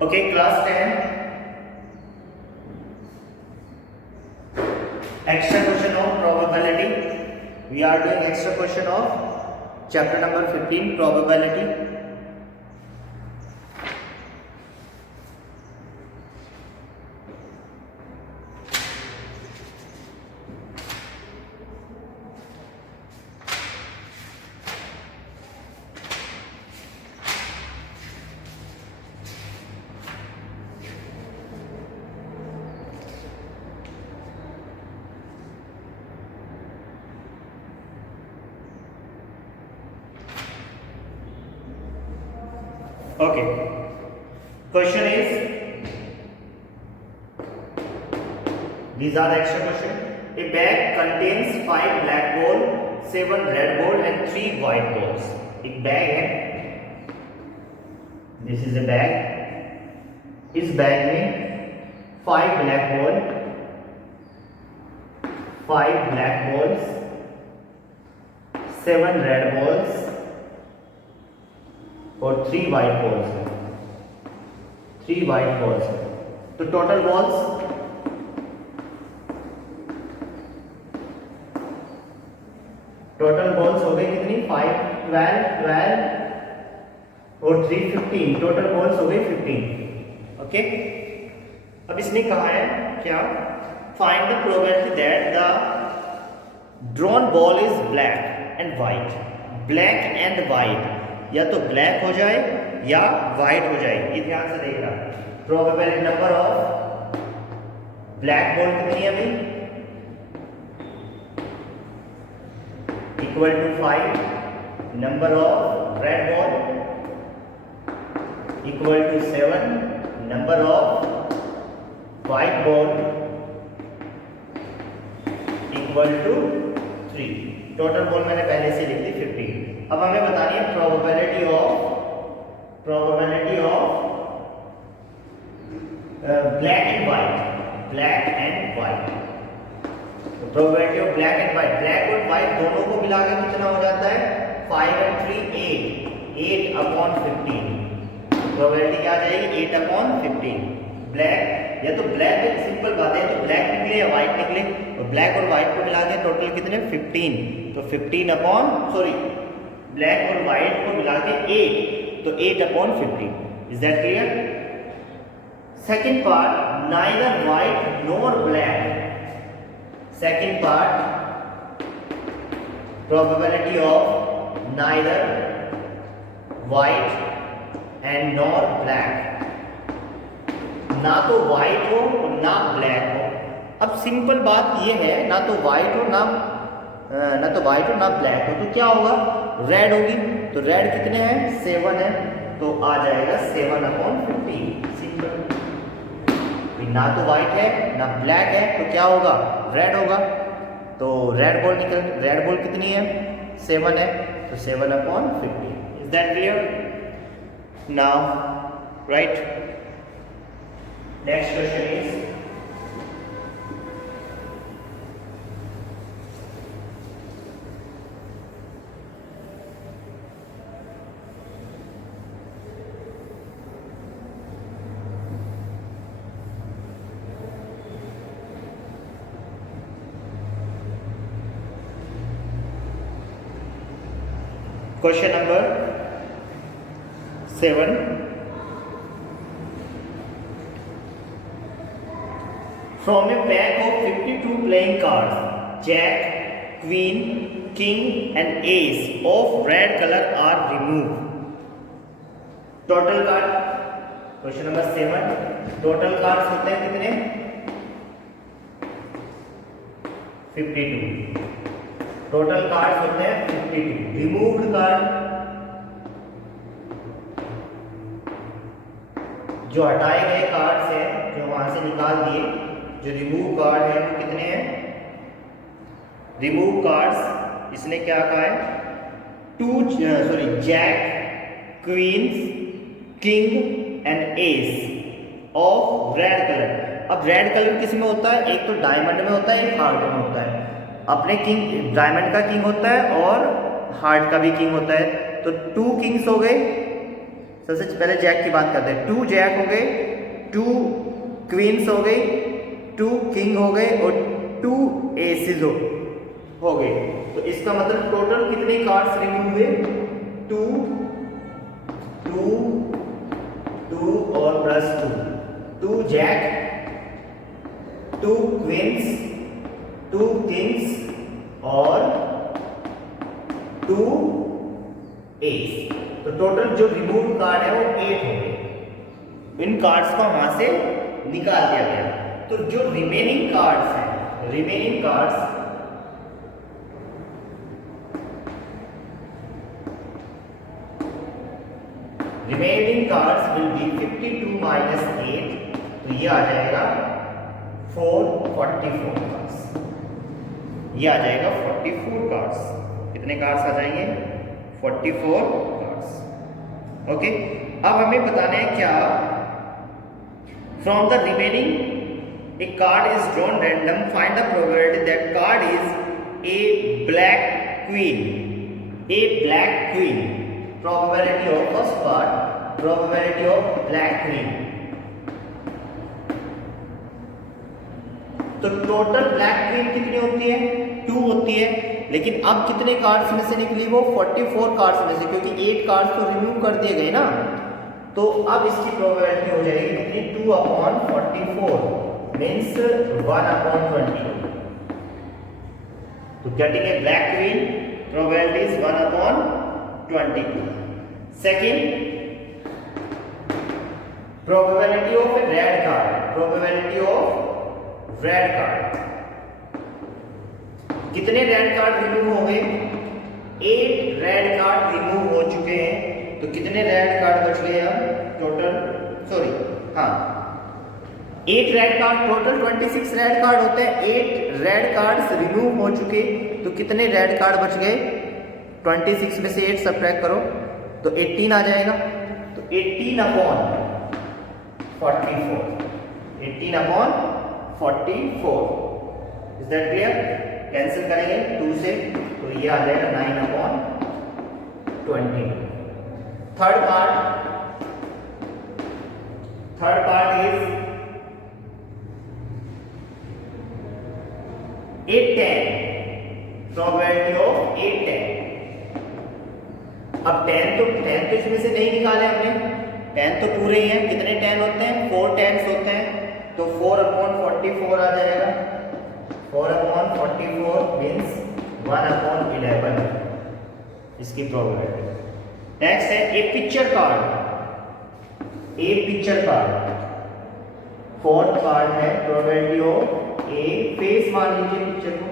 Okay, class 10. Extra question of probability. We are doing extra question of chapter number 15, probability. Okay. Question is, these are the extra question. A bag contains 5 black balls, 7 red balls and 3 white balls. एक bag है, this is a bag. इस bag में 5 black balls, 5 black balls, 7 red balls और 3 white balls है, 3 white balls है। तो total balls हो गई कितनी? 5, 12, 12 और 3, 15। टोटल बॉल्स हो गई 15। ओके, अब इसने कहा है क्या? Find the probability that the drawn ball is black and white. Black and white, या तो ब्लैक हो जाए या वाइट हो जाए। ये ध्यान से देखना। Probability number of black ball कितनी है अभी? Equal to 5। Number of red ball equal to 7। Number of white ball equal to 3। Total ball मैंने पहले से लिख दी 15। अब हमें बतानी है probability of black and white. Black and white, probability of black and white. Black और वाइट दोनों को मिलाकर कितना हो जाता है? 5 और 3 8 अपॉन 15। प्रोबेबिलिटी क्या आ जाएगी? 8 अपॉन 15। ब्लैक, या तो ब्लैक, सिंपल बात है, तो ब्लैक निकले या वाइट निकले, तो ब्लैक और वाइट को मिला के टोटल कितने? 15। तो 15 अपॉन, सॉरी, ब्लैक और व्हाइट को मिला के 8, तो 8 upon 15। Is that clear? Second part, neither white nor black. Second part, probability of neither white and nor black. ना तो व्हाइट हो और ना ब्लैक हो। अब सिंपल बात यह है, ना तो व्हाइट हो ना ब्लैक हो, तो क्या होगा? रेड होगी। तो रेड कितने हैं? 7 है, तो आ जाएगा 7 अपॉन 15। सिंपल। ना तो व्हाइट है ना ब्लैक है, तो क्या होगा? रेड होगा। तो रेड बॉल कितनी है? 7 है, तो 7 upon 15। Is that clear? Now right, next question is, question number 7। From a pack of 52 playing cards, jack, queen, king and ace of red colour are remove. Total card, question number 7, total cards होते हैं कितने? 52। Total cards होते हैं 52। Removed card, जो हटाए गए cards हैं, जो वहां से निकाल दिए, जो रिमूव कार्ड है वो कितने हैं? रिमूव कार्ड्स, इसने क्या कहा है? Jack, queens, king and ace of red colour. अब रेड कलर किस में होता है? एक तो डायमंड में होता है, एक हार्ट में होता है। अपने किंग, डायमंड का किंग होता है और हार्ट का भी किंग होता है। तो 2 किंग्स हो गए, सबसे पहले जैक की बात करते हैं। 2 जैक हो गए, 2 क्वींस हो गई, 2 किंग हो गए और 2 एसेस हो गए। तो इसका मतलब टोटल कितने कार्ड्स रिमूव हुए? 2 2 2 और प्लस 2 जैक, 2 क्वींस, 2 किंग्स और 2 एस। तो टोटल जो रिमूव कार्ड है वो 8 हो गए। इन कार्ड्स को वहां से निकाल दिया गया। तो जो रिमेनिंग कार्ड्स हैं, remaining cards will be 52 minus 8, तो ये आ जाएगा 444 कार्ड्स। ये आ जाएगा 44 कार्ड्स। कितने कार्ड्स आ जाएंगे? 44 कार्ड्स। ओके, अब हमें बताना है क्या, from the remaining A card is drawn random, find the probability that card is a black queen. A black queen, probability of first card, probability of black queen. तो total black queen कितनी होती है? 2 होती है। लेकिन अब कितने cards में से निकली वो? 44 कार्ड्स में से, क्योंकि 8 कार्ड्स तो रिमूव कर दिए गए ना। तो अब इसकी प्रोबेबिलिटी हो जाएगी कितनी? 2/44 मीन्स 1/22। तो getting a black queen probability is 1/22। Second, probability of A red card, probability of red card. कितने रेड कार्ड रिमूव हो गए? 8 रेड कार्ड रिमूव हो चुके हैं। तो कितने रेड कार्ड बच गए अब टोटल? सॉरी, हाँ, 8 red card, total 26 red card होते हैं। 8 रेड कार्ड्स रिमूव हो चुके, तो कितने रेड कार्ड बच गए? 26 में से 8 सब्ट्रैक्ट करो तो 18 आ जाएगा। तो 18/44, 18/44। Is that clear? कैंसिल करेंगे 2 से, तो ये आ जाएगा 9/20। Third part is 8/10, probability of 8/10। अब 10 तो इसमें से नहीं निकाले हमने, 10 तो पूरे ही हैं। कितने 10 होते हैं? 4 10s होते हैं। तो 4/44 आ जाएगा। 4/44 मीन्स 1/11 इसकी प्रोबेबिलिटी। नेक्स्ट है ए पिक्चर कार्ड। ए पिक्चर कार्ड, फोर्थ कार्ड है, प्रोबेबिलिटी ऑफ ए फेस, मान लीजिए पिक्चर को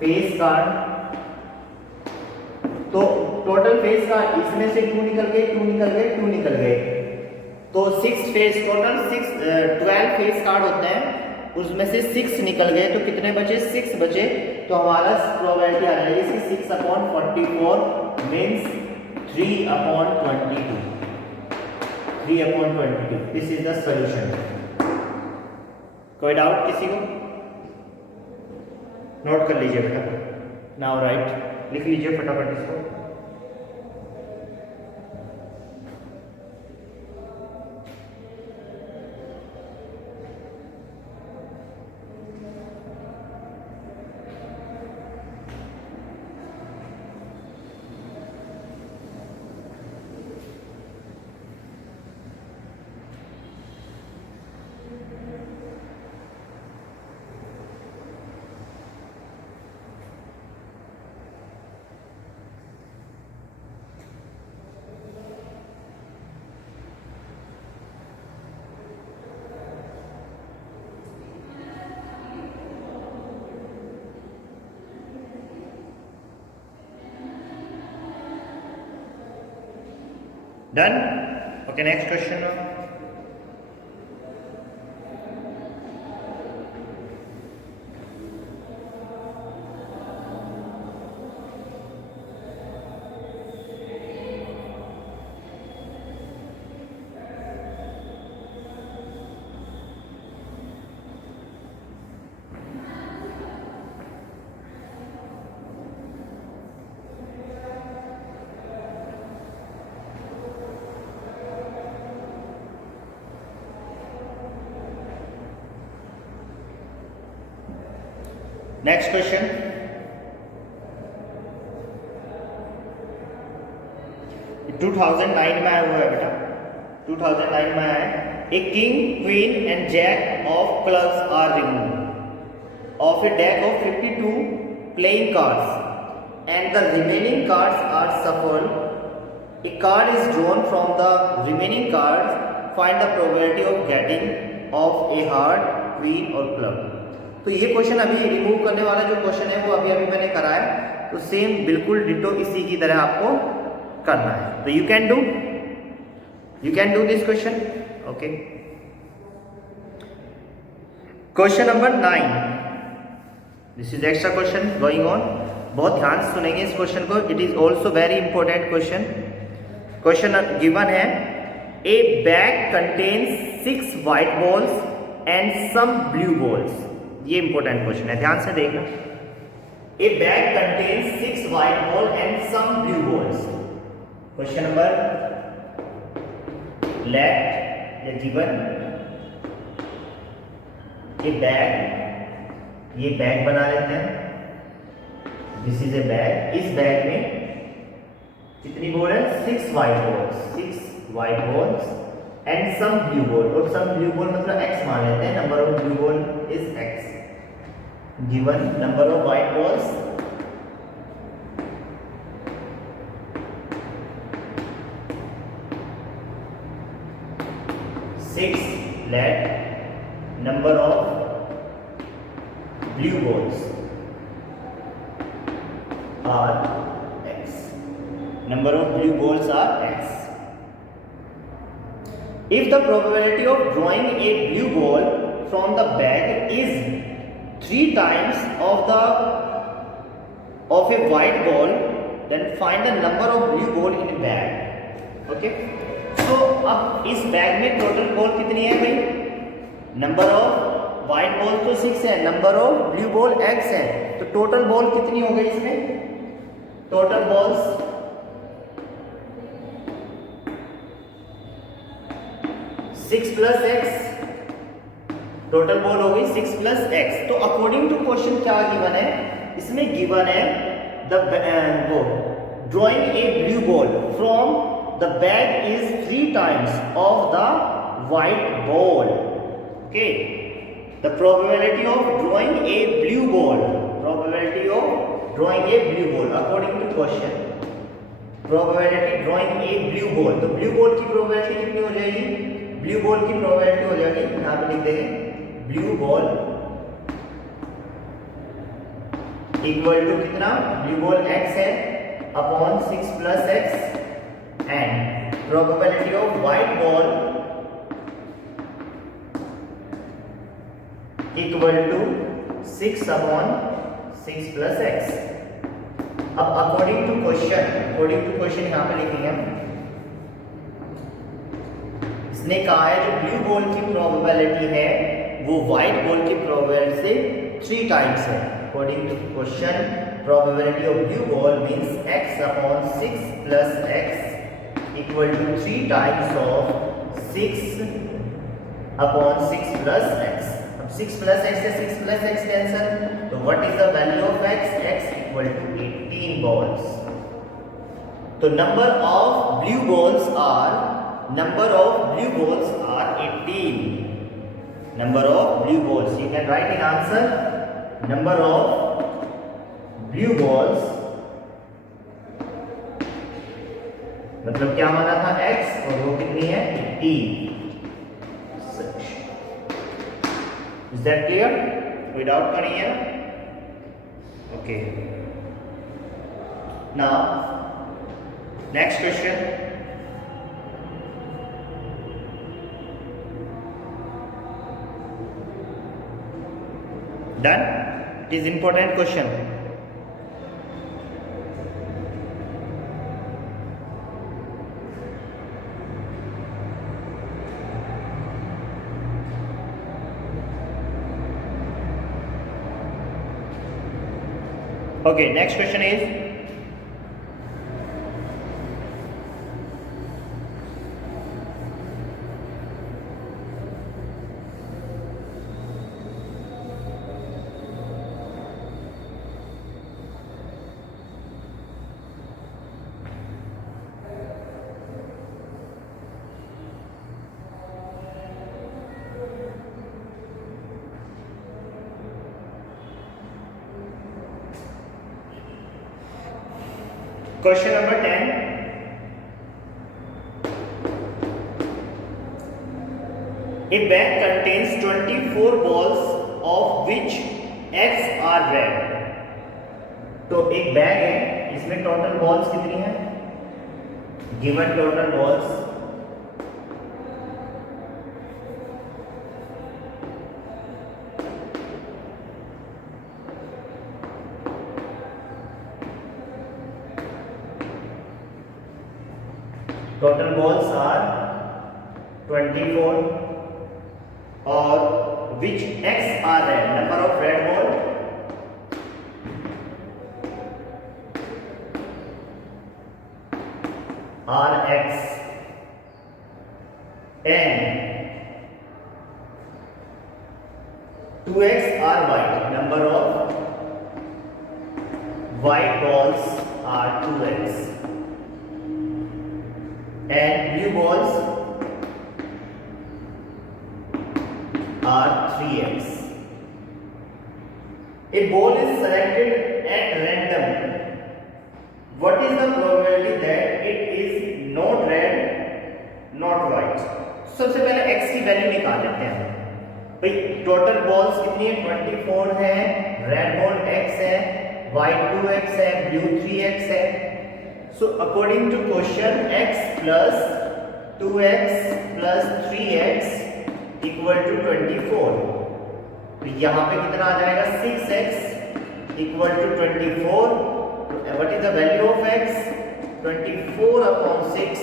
फेस कार्ड। तो टोटल फेस कार्ड इसमें से 2 निकल गए, 2 निकल गए, 2 निकल गए। तो 6 फेस, टोटल 12 फेस कार्ड होते हैं, उसमें से 6 निकल गए। तो कितने बचे? 6 बचे। तो हमारा प्रोबेबिलिटी आ जाएगी 6/44 means 3/22। 3/22। This is the solution. कोई डाउट किसी को? नोट कर लीजिए बेटा। नाउ राइट, लिख लीजिए फटाफट इसको। Done? Okay, next question now. Next question, to 2009 में आया हुआ है बेटा, 2009 में आया है। A king, queen and jack of clubs are removed of a deck of 52 playing cards and the remaining cards are shuffled. A card is drawn from the remaining cards. Find the probability of getting of a heart, queen और club। तो ये question अभी remove करने वाला जो question है वो अभी मैंने कराया, तो सेम बिल्कुल डिटो इसी की तरह आपको करना है। तो you can do this question. Okay, question number 9, this is extra question going on. बहुत ध्यान से सुनेंगे इस क्वेश्चन को, it is also very important question. Question given है, a bag contains 6 white balls and some blue balls. ये important question है, ध्यान से देखना। A bag contains 6 white ball and some blue balls. Question number left या given, ये bag बना लेते हैं। This is a bag. इस बैग में कितनी बॉल है? 6 white balls and some blue ball. और सम ब्लू बॉल मतलब x मान लेते हैं, number of blue ball is x। Given number of white balls 6, let number of blue balls are number of blue balls are x. If the probability of drawing a blue ball from the bag is 3 times of a white ball, then find the number of blue ball in a bag. Okay, so अब इस bag में total ball कितनी है भाई? Number of white ball तो 6 है, number of blue ball x है, तो टोटल बॉल कितनी हो गई इसमें? Total balls 6 plus x, total ball हो गई 6 प्लस एक्स। तो अकॉर्डिंग टू क्वेश्चन क्या गिवन है? इसमें गिवन है drawing a blue ball from the bag is 3 times of the white ball. Okay, the probability of drawing a blue ball, probability of drawing a blue ball according to question, probability drawing a blue ball. तो blue ball की probability कितनी हो जाएगी? Blue ball की probability हो जाएगी, यहां पे लिख देंगे ब्लू बॉल इक्वल टू कितना? ब्लू बॉल x है upon 6 plus x and probability of white ball equal to 6 upon 6 plus x. अब अकॉर्डिंग टू क्वेश्चन यहां पे लिखेंगे हम, इसने कहा है जो ब्लू बॉल की प्रोबेबिलिटी है वो व्हाइट बॉल की प्रोबेबिलिटी से 3 टाइम्स है। According to question, probability of blue ball means x upon 6 plus x equal to 3 times of 6 upon 6 plus x। अब 6 प्लस x से 6 प्लस x कैंसिल, तो what is the value of x? x equal to 18 balls. तो number of blue balls are 18. Number of blue balls, you can write in answer, number of blue balls मतलब क्या माना था? x, और वो कितनी है? 18। Is that clear? कोई डाउट तो नहीं है? Okay. Now next question. Done? It is important question. Okay, next question is, question number 10, a bag contains 24 balls of which X are red. तो एक बैग है, इसमें टोटल बॉल्स कितनी है? गिवन टोटल बॉल्स आर 24 और which X are red, number of red ball are X and 2X are white, number of white balls are 2X and blue balls are 3X. A ball is selected at random. What is the probability that it is not red, not white? सबसे पहले x की value निकाल लेते हैं भाई। Total balls कितनी है? 24 है, रेड बॉल x है, white 2x है, blue 3x है। So according to question, x plus 2x plus 3x equal to 24. तो यहाँ पे कितना आ जाएगा? 6x equal to 24. तो what is the value of x? 24 upon 6.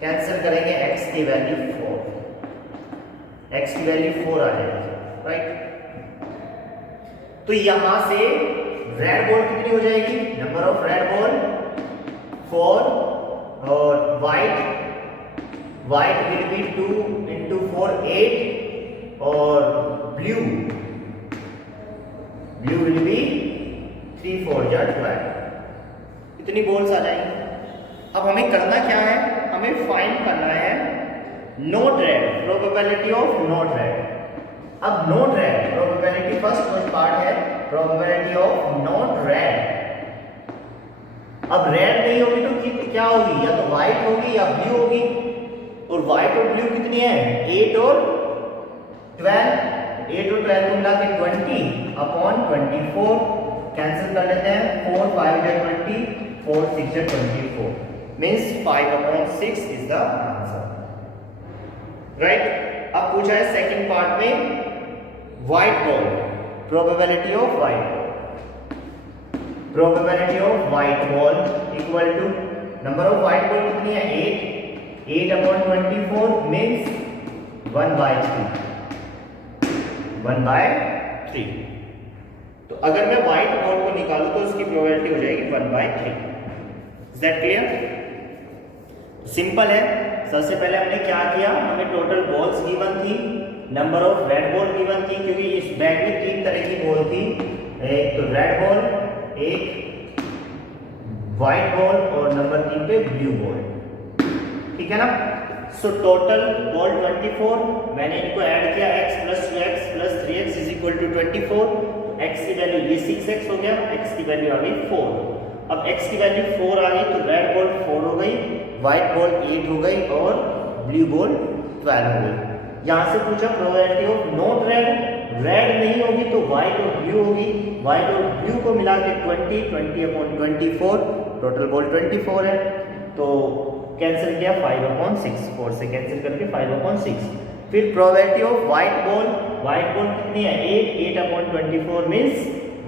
Cancel करेंगे x की वैल्यू 4. x की वैल्यू 4 आ जाएगी, राइट? तो यहाँ से रेड बॉल कितनी हो जाएगी? नंबर ऑफ रेड बॉल 4 और white will be 2 into 4 8 और blue will be 3 4 या 12. इतनी बॉल्स आ जाएंगी। अब हमें करना क्या है? हमें फाइंड करना है not red, probability of not red. अब not red probability, first part है प्रोबेबिलिटी ऑफ नॉट रेड। अब रेड नहीं होगी तो क्या होगी? या तो व्हाइट होगी या ब्लू होगी। और व्हाइट और ब्लू कितनी है? 8 और 12। 8 और 12 को मिला के 20 अपॉन 24। कैंसिल कर लेते हैं। 4 5 या 20, 4 6 या 24 means 5 upon 6 is the answer, right? अब पूछा है सेकंड पार्ट में white ball, probability of white ball. Probability of white ball equal to number of white ball कितनी है? 8 अपॉन 24 मीन्स 1/3। 1/3। तो अगर मैं व्हाइट बॉल को निकालूं तो उसकी प्रोबेबिलिटी हो जाएगी 1/3। Is that clear? सिंपल है। सबसे पहले हमने क्या किया? हमें टोटल बॉल्स गिवन थी, number of red ball given थी, क्योंकि इस बैग में 3 तरह की बॉल थी। एक तो रेड बॉल, एक व्हाइट बॉल और नंबर 3 पे ब्लू बॉल, ठीक है ना? सो टोटल बॉल 24, मैंने इनको ऐड किया x plus 2x plus 3x is equal to 24। x की वैल्यू ये 6x हो गया, x की वैल्यू आ गई 4। अब x की वैल्यू 4 आ गई तो रेड बॉल 4 हो गई, व्हाइट बॉल 8 हो गई और ब्लू बॉल 12 हो गई। यहाँ से पूछा probability of not red, red नहीं होगी तो व्हाइट और ब्लू होगी, व्हाइट और ब्लू को मिला के 20 अपॉन 24, टोटल बॉल 24 है। तो कैंसिल किया 5 अपॉन 6, 4 से कैंसिल करके 5 अपॉन 6। फिर प्रोबेबिलिटी ऑफ व्हाइट बॉल कितनी है? 8 upon 24 means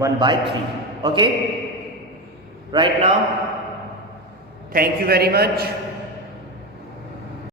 1/3। Okay, right now, thank you very much.